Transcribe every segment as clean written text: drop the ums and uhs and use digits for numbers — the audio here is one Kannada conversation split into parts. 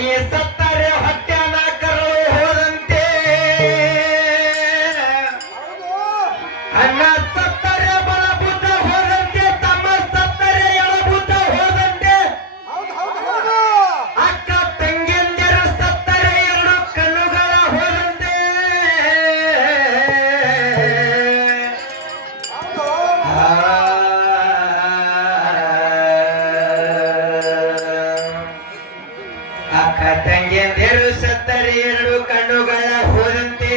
ತಾಯಿ ಸತ್ತರೆ ಹೊಟ್ಟೆನ ಕರಳು ಹೋದಂತೆ ಅಣ್ಣ ಸತ್ತರೆ ಬಲಭೂತ ಹೋದಂತೆ ತಮ್ಮ ಸತ್ತರೆ ಎಳಭೂತ ಹೋದಂತೆ ಅಕ್ಕ ತಂಗಿಯಂದಿರು ಸತ್ತರೆ ಎರಡು ಕಣ್ಣುಗಳ ಹೋದಂತೆ ಅಕ್ಕ ತಂಗಿಯಂದಿರು ಸತ್ತರೆ ಎರಡು ಕಣ್ಣುಗಳ ಹೋದಂತೆ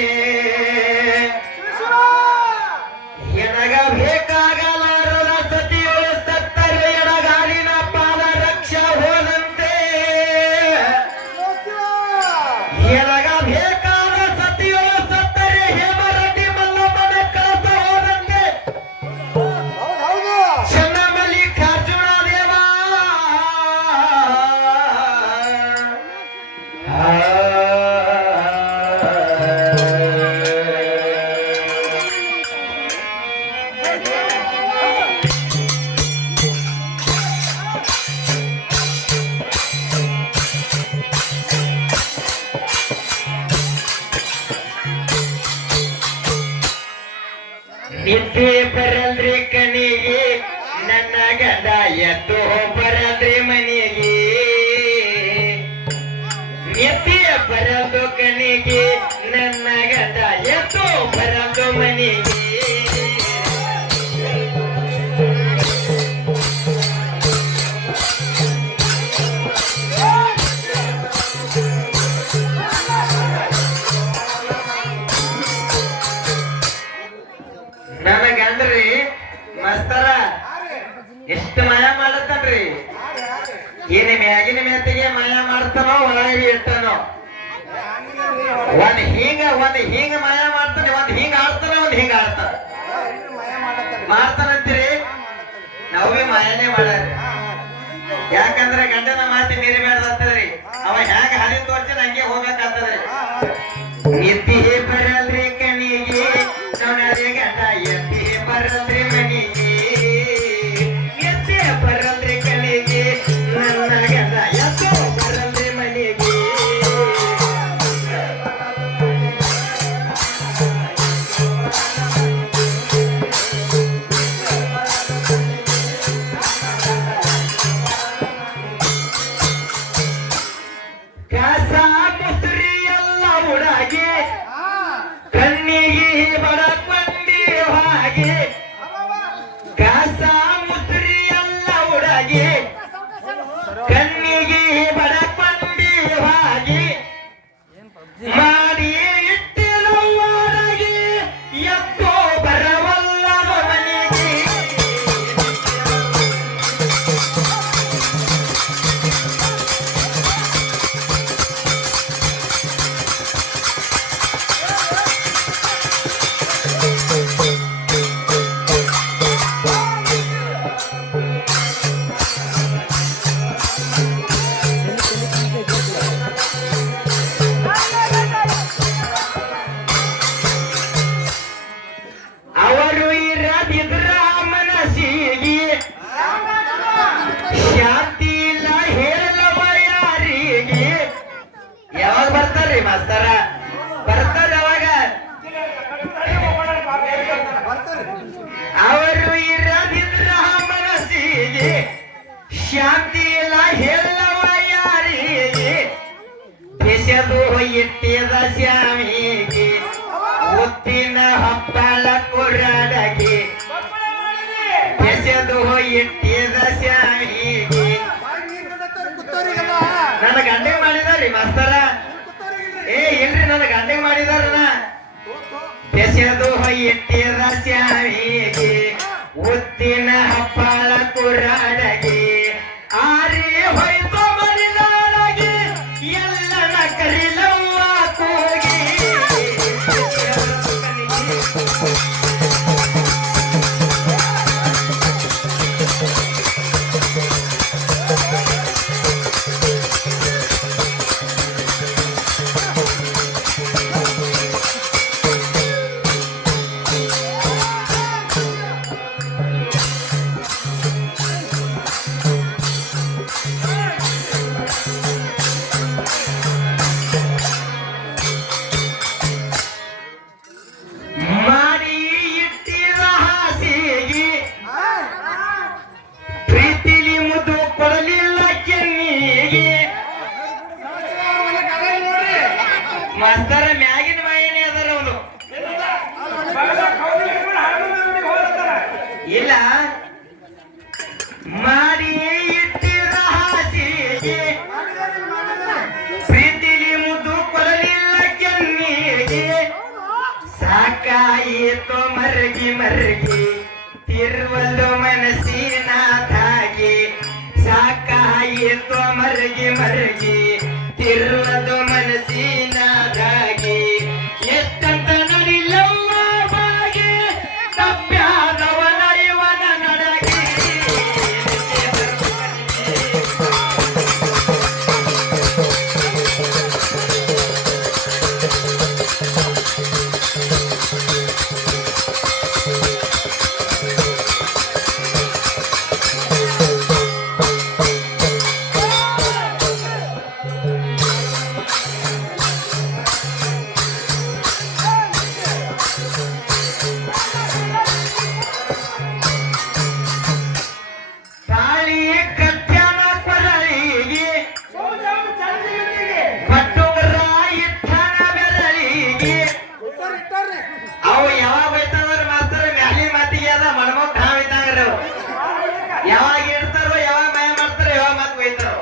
ಎನಗ ಬೇಕಾಗಲಾರದ ಸತಿಯಳು ಸತ್ತರೆ ಎಡಗಾಲಿನ ಪಾದ ರಕ್ಷ ಹೋದಂತೆ ಎನಗ ಬೇಕಾದ ಸತಿಯಳು ಸತ್ತರೆ ಹೇಮರೆಡ್ಡಿ ಮಲ್ಲಮ್ಮನ ಕಳಸ ಹೋದಂತೆ ಚೆನ್ನಮಲ್ಲಿಕಾರ್ಜುನ ದೇವ ನಿದ್ದೆ ಬರಲ್ರಿ ಕಣಿಗೆ ನನ್ನ ಗದ ಎದ್ದು ಬರಲ್ರಿ ಮನೆಗೆ ನಿದ್ದೆ ಬರಲ್ದು ಕಣಿಗೆ ನನ್ನ ಗದ ಎದ್ದು ಬರಲ್ದು ಮನೆಗೆ ನನ್ನ ಗಂಡ್ರಿ ಮಸ್ತರ ಎಷ್ಟು ಮಾಯ ಮಾಡತ್ತನ್ರಿ ಏನ ಮ್ಯಾಗಿನ ಮೆತ್ತಿಗೆ ಮಾಯ ಮಾಡ್ತಾನೋ ಒಳಗೆ ಇರ್ತಾನೋ ಒಂದ್ ಹಿಂಗ ಮಾಯ ಮಾಡ್ತಾನೆ ಒಂದ್ ಹಿಂಗ ಆಡ್ತಾನೆ ಒಂದ್ ಹಿಂಗ ಆಡ್ತಾನ ಮಾಡ್ತಾನಂತೀರಿ ನಾವು ಭೀ ಮಾಯನೇ ಮಾಡ್ಯಾರ ಯಾಕಂದ್ರೆ ಗಂಡನ ಮಾತಿ ಮೀರಿ ಬೇಡದತ್ತದ್ರಿ ಅವ ಹ್ಯಾಂಗ ಹಾದಿ ತೋರ್ಸಿ ಹಂಗೆ ಹೋಗ್ಬೇಕಾಗ್ತದ್ರಿ ನಿದ್ದಿ ಬರಲ್ರಿ ಕಣಿಗೆ ನೋಡರಿ ಗಂಡ ಎದ್ದಿ ಬರಲ್ರಿ ಮನಿಗೆ ಎದ್ದಿ ಬರಲ್ರಿ ಕಣಿಗೆ ನನ್ನ ಗಂಡ ಎದ್ದು ಬರಲ್ರಿ ಮನಿಗೆ ಕಸ ಮುಸ್ರಿ ಎಲ್ಲ ಉಡಾಗಿ ಕಣ್ಣಿಗೆ ಬಡಕೊಂಡಿ ಹಾಗೆ ಕಸ ಮುಸ್ರಿ ಎಲ್ಲ ಉಡಾಗಿ ಕಣ್ಣಿಗೆ ಬಡಕೊಂಡಿ ಹಾಗೆ ಮಾಡಿ ಇಟ್ಟಿರುವವರೆಗೆ ಎದ್ದೋ ಬರವಲ್ಲ ಮನೆಗೆ ಅವರು ಇರದಿದ್ರ ಮನಸ್ಸಿಗೆ ಶಾಂತಿ ಇಲ್ಲ ಹೇಳವ ಯಾರಿಗೆ ಯಾವಾಗ ಬರ್ತಾರ್ರಿ ಮಾಸ್ತರ ಬರ್ತಾರ ಯಾವಾಗ ಅವರು ಇರದಿದ್ರ ಮನಸ್ಸಿಗೆ ಶಾಂತಿ ಇಲ್ಲ ಹೇಳವ ಯಾರಿಗೆ ದೇಶದು ಇಟ್ಟಿದ ಸ್ವಾಮಿಗೆ ಮುತ್ತಿನ ಹಪ್ಪಳ ಕುರಾಡಗೆ ದೇಶದು ಇಟ್ಟಿದ ಸ್ವಾಮಿಗೆ ನನ್ನ ಗಂಟೆಗೆ ಮಾಡಿದಾರಿ ಮಾಸ್ತರ ಇಲ್ರಿ ನನ್ನ ಗಂಟೆಗೆ ಮಾಡಿದಾರನ ದೇಶದು ಇಟ್ಟಿದ ಸ್ವಾಮಿಗೆ ಮುತ್ತಿನ ಹಪ್ಪಳ ಕುರಾಡಗೆ ಆರಿ ಹೊಯ್ತು ಮರಿದಾಳಗೆ ಎಲ್ಲನ ಕರಿಲವ್ವ ಕೂಗಿ ಮಾಸ್ತರ ಮ್ಯಾಗಿನ ಬಾಯಿನೇ ಅದರ ಒಂದು ಇಲ್ಲ ಮಾಡಿ ಇಟ್ಟಿರ ಹಾಸಿಗೆ ಪ್ರೀತಿಗೆ ಮುದ್ದು ಕೊಡಲಿಲ್ಲ ಕೆನ್ನಿಗೆ ಸಾಕಾಯಿತು ಮರಗಿ ಮರಗಿ ತಿರುವಲು ಮನಸ್ಸಿನ ಧಾಗೆ ಸಾಕಾಯಿತು ಮರಗಿ ಮರಗಿ ತಿರುವಲು ಮನಸ್ಸಿನ ಧಾಗೆ ಎಷ್ಟಂತ ನಡಿಲವ್ವ ಬಾಗೆ ತಪ್ಪ್ಯಾದವನ ಇವನ ನಡಗೆ ತಾಳಿ ಕತ್ಯಾನ ಕೊರಳಿಗೆ ಪಟ್ಟುಂಗರ ಇಟ್ಟನ ಬೆರಳಿಗೆ ಅವು ಯಾವಾಗ ಬೈತಾವ್ರ ಮಾಸ್ತರ ಮ್ಯಾಲಿ ಮಾತಿಗೆ ಅದ ಮಣ್ಮಕ್ ಹಾವ್ ಇದ್ದಂಗ್ರಿ ಅವು ಯಾವಾಗ ಇಡ್ತಾರೋ ಯಾವಾಗ ಮಯ ಮಾಡ್ತಾರೋ ಯಾವಾಗ ಮಾತು ಬೈತಾರೋ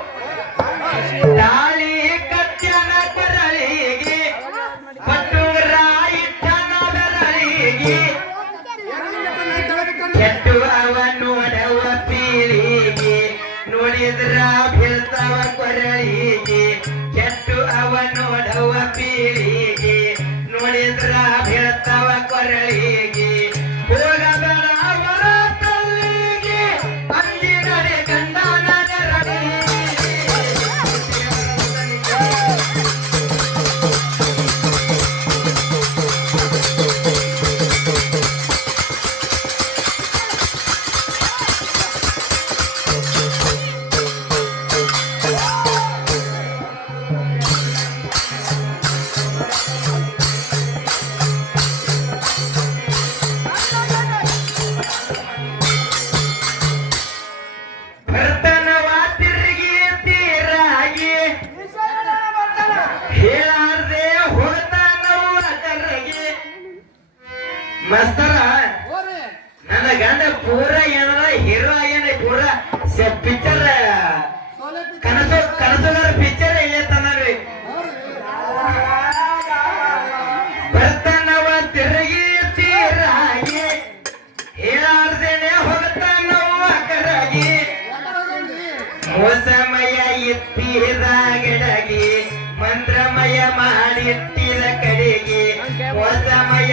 ತಾಳಿ ಕತ್ಯಾನ ಕೊರಳಿಗೆ ಪಟ್ಟುಂಗರ ಇಟ್ಟನ ಬೆರಳಿಗೆ ಕೆಟ್ಟು ಅವ ನೋಡವ ಪೀಳಿಗೆ ನೋಡಿದ್ರ ಬೀಳ್ತವ ಕೊರಳಿಗೆ ಕೆಟ್ಟು ಅವ ನೋಡವ ಪೀಳಿಗೆ ನೋಡಿದ್ರ ಬೀಳ್ತವ ಕೊರಳಿಗೆ ಹೋಗಬೇಡ ಅವರ ತಲ್ಲಿಗೆ ಅಂಜಿನಡೆ ಗಂಡನ ನೆರಳಿಗೆ ಭರ್ತನವ ತಿರುಗಿ ತೀರಾಗಿ ಹೇಳಾರ್ದೆ ಹೋಗ್ತಾನವ ಕರಗಿ ಮಸ್ತರ ನನ್ನ ಗಂಡ ಪೂರ ಏನಾರ ಹೀರೋ ಆಗ್ಯಾನ ಪೂರ ಪಿಕ್ಚರ್ ಕನಸುಗಾರ ಪಿಕ್ಚರ್ ಇಲ್ಲೇ ತನರಿ ಭರ್ತನವ ತಿರುಗಿ ತೀರಾಗಿ ಹೇಳಾರ್ದೇನೆ ಹೋಗ್ತಾನವ ಕರಗಿ ಮೋಸಮಯ ಇಟ್ಟಿದ ಗಿಡಗಿ ಮಂತ್ರಮಯ ಮಾಡಿಟ್ಟಿದ ಕಡೆಗೆ ಮೋಸಮಯ